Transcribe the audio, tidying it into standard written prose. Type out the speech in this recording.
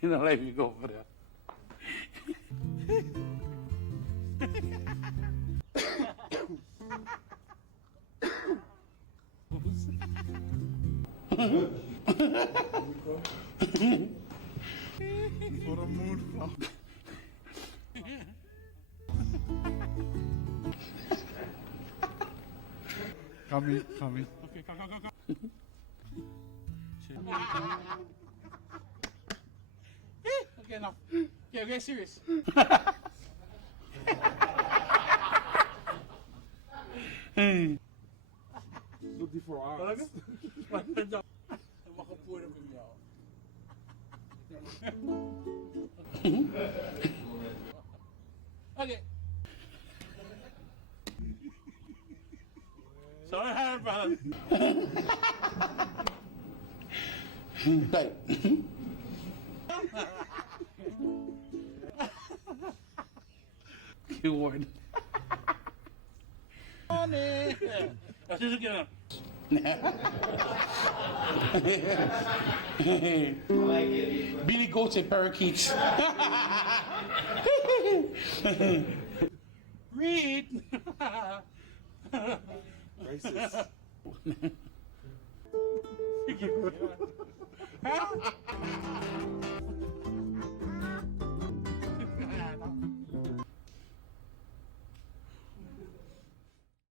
You don't let me go for that. For a mood vlog. Coming. Okay, come. Okay, enough. Okay, serious. Looking for hours. Makapura mo niya ako. Okay. Sorry, Harvard. Right. Keyword. Money. Sige na. Billy Goats and parakeets. Read. Racist.